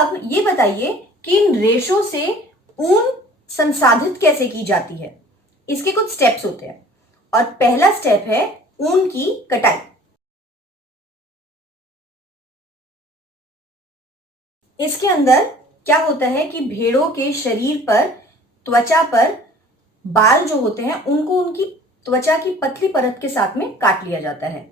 अब ये बताइए कि इन रेशों से ऊन संसाधित कैसे की जाती है। इसके कुछ स्टेप्स होते हैं और पहला स्टेप है ऊन की कटाई। इसके अंदर क्या होता है कि भेड़ों के शरीर पर, त्वचा पर बाल जो होते हैं उनको उनकी त्वचा की पतली परत के साथ में काट लिया जाता है।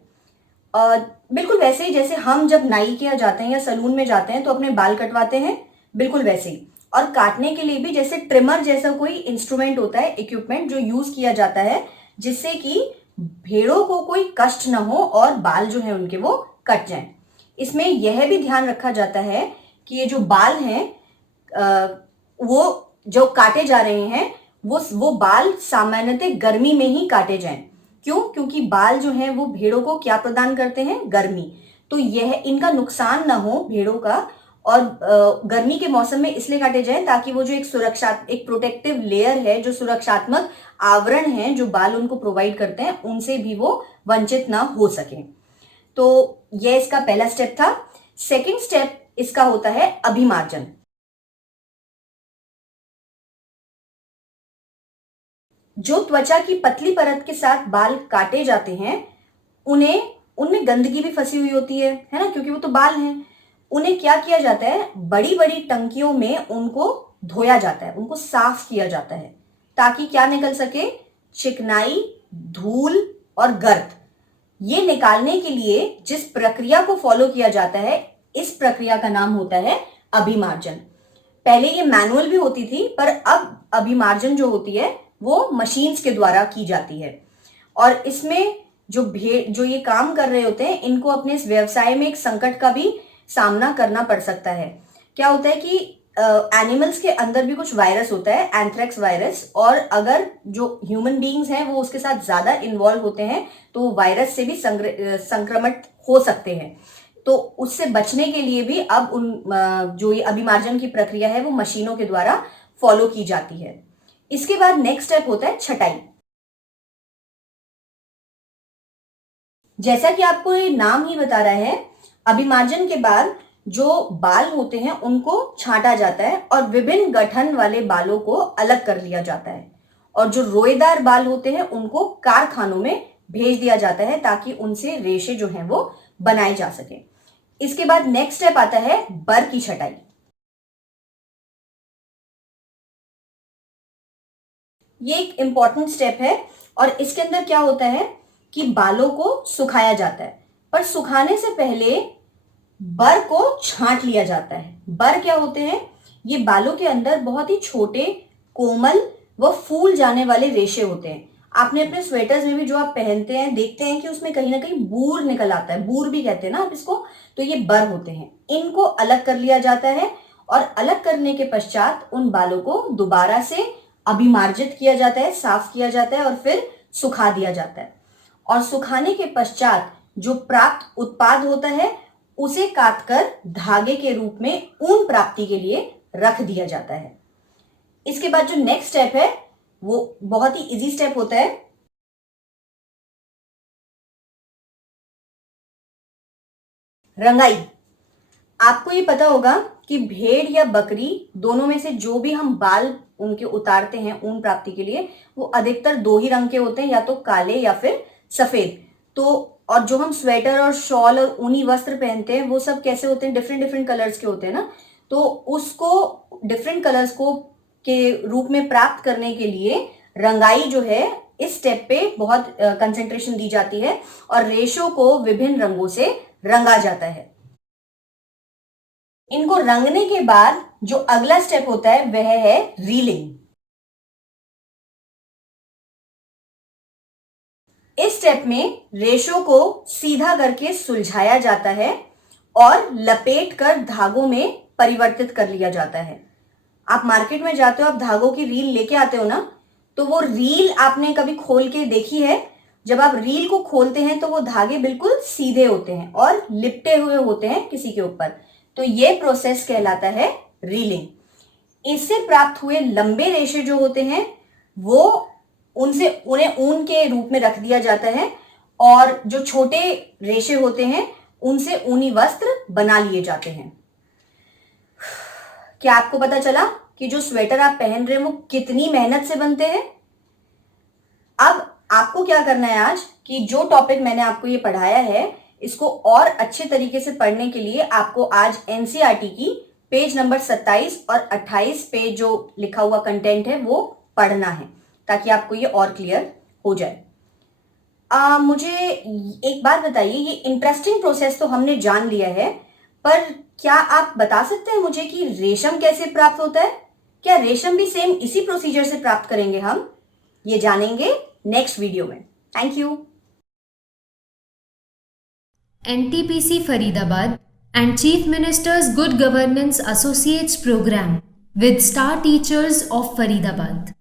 बिल्कुल वैसे ही जैसे हम जब नाई के यहाँ जाते हैं या सलून में जाते हैं तो अपने बाल कटवाते हैं, बिल्कुल वैसे ही। और काटने के लिए भी जैसे ट्रिमर जैसा कोई इंस्ट्रूमेंट होता है, इक्विपमेंट जो यूज किया जाता है जिससे कि भेड़ों को कोई कष्ट ना हो और बाल जो है उनके वो कट जाएं। इसमें यह भी ध्यान रखा जाता है कि ये जो बाल हैं वो जो काटे जा रहे हैं वो बाल सामान्यतः गर्मी में ही काटे जाएं। क्यों? क्योंकि बाल जो हैं वो भेड़ों को क्या प्रदान करते हैं? गर्मी। तो यह इनका नुकसान ना हो भेड़ों का, और गर्मी के मौसम में इसलिए काटे जाएं ताकि वो जो एक प्रोटेक्टिव लेयर है, जो सुरक्षात्मक आवरण है जो बाल उनको प्रोवाइड करते हैं, उनसे भी वो वंचित ना हो सके। तो यह इसका पहला स्टेप था। सेकेंड स्टेप इसका होता है अभिमार्जन। जो त्वचा की पतली परत के साथ बाल काटे जाते हैं उनमें गंदगी भी फंसी हुई होती है ना, क्योंकि वो तो बाल हैं। उन्हें क्या किया जाता है? बड़ी बड़ी टंकियों में उनको धोया जाता है, उनको साफ किया जाता है ताकि क्या निकल सके? चिकनाई, धूल और गर्द। ये निकालने के लिए जिस प्रक्रिया को फॉलो किया जाता है, इस प्रक्रिया का नाम होता है अभिमार्जन। पहले ये मैनुअल भी होती थी, पर अब अभिमार्जन जो होती है वो मशीन्स के द्वारा की जाती है। और इसमें जो ये काम कर रहे होते हैं, इनको अपने इस व्यवसाय में एक संकट का भी सामना करना पड़ सकता है। क्या होता है कि एनिमल्स के अंदर भी कुछ वायरस होता है, एंथ्रेक्स वायरस, और अगर जो ह्यूमन बीइंग्स हैं वो उसके साथ ज्यादा इन्वॉल्व होते हैं तो वायरस से भी संक्रमित हो सकते हैं। तो उससे बचने के लिए भी अब जो ये अभिमार्जन की प्रक्रिया है वो मशीनों के द्वारा फॉलो की जाती है। इसके बाद नेक्स्ट स्टेप होता है छटाई। जैसा कि आपको ये नाम ही बता रहा है, अभिमार्जन के बाद जो बाल होते हैं उनको छांटा जाता है और विभिन्न गठन वाले बालों को अलग कर लिया जाता है, और जो रोएदार बाल होते हैं उनको कारखानों में भेज दिया जाता है ताकि उनसे रेशे जो हैं वो बनाए जा सके। इसके बाद नेक्स्ट स्टेप आता है बर की छटाई। ये एक इंपॉर्टेंट स्टेप है और इसके अंदर क्या होता है कि बालों को सुखाया जाता है, पर सुखाने से पहले बर को छांट लिया जाता है। बर क्या होते हैं? ये बालों के अंदर बहुत ही छोटे, कोमल व फूल जाने वाले रेशे होते हैं। आपने अपने स्वेटर्स में भी जो आप पहनते हैं देखते हैं कि उसमें कहीं ना कहीं बूर निकल आता है, बूर भी कहते हैं ना आप इसको, तो ये बर होते हैं। इनको अलग कर लिया जाता है और अलग करने के पश्चात उन बालों को दोबारा से अभिमार्जित किया जाता है, साफ किया जाता है और फिर सुखा दिया जाता है। और सुखाने के पश्चात जो प्राप्त उत्पाद होता है उसे काटकर धागे के रूप में ऊन प्राप्ति के लिए रख दिया जाता है। इसके बाद जो नेक्स्ट स्टेप है वो बहुत ही इजी स्टेप होता है, रंगाई। आपको ये पता होगा कि भेड़ या बकरी दोनों में से जो भी हम बाल उनके उतारते हैं ऊन प्राप्ति के लिए, वो अधिकतर दो ही रंग के होते हैं, या तो काले या फिर सफेद। तो और जो हम स्वेटर और शॉल और ऊनी वस्त्र पहनते हैं वो सब कैसे होते हैं? डिफरेंट डिफरेंट कलर्स के होते हैं ना। तो उसको डिफरेंट कलर्स को के रूप में प्राप्त करने के लिए रंगाई जो है इस स्टेप पे बहुत कंसेंट्रेशन दी जाती है और रेशों को विभिन्न रंगों से रंगा जाता है। इनको रंगने के बाद जो अगला स्टेप होता है वह है रीलिंग। इस स्टेप में रेशों को सीधा करके सुलझाया जाता है और लपेट कर धागों में परिवर्तित कर लिया जाता है। आप मार्केट में जाते हो, आप धागों की रील लेके आते हो ना, तो वो रील आपने कभी खोल के देखी है? जब आप रील को खोलते हैं तो वो धागे बिल्कुल सीधे होते हैं और लिपटे हुए होते हैं किसी के ऊपर। तो ये प्रोसेस कहलाता है रीलिंग। इससे प्राप्त हुए लंबे रेशे जो होते हैं वो उन्हें ऊन के रूप में रख दिया जाता है, और जो छोटे रेशे होते हैं उनसे ऊनी वस्त्र बना लिए जाते हैं। क्या आपको पता चला कि जो स्वेटर आप पहन रहे हैं वो कितनी मेहनत से बनते हैं? अब आपको क्या करना है आज कि जो टॉपिक मैंने आपको ये पढ़ाया है इसको और अच्छे तरीके से पढ़ने के लिए आपको आज एनसीईआरटी की पेज नंबर 27 और 28 पे जो लिखा हुआ कंटेंट है वो पढ़ना है, ताकि आपको ये और क्लियर हो जाए। मुझे एक बात बताइए, ये इंटरेस्टिंग प्रोसेस तो हमने जान लिया है, पर क्या आप बता सकते हैं मुझे कि रेशम कैसे प्राप्त होता है? क्या रेशम भी सेम इसी प्रोसीजर से प्राप्त करेंगे हम? ये जानेंगे नेक्स्ट वीडियो में। Thank you. NTPC Faridabad and Chief Minister's Good Governance Associates Program with Star Teachers of Faridabad.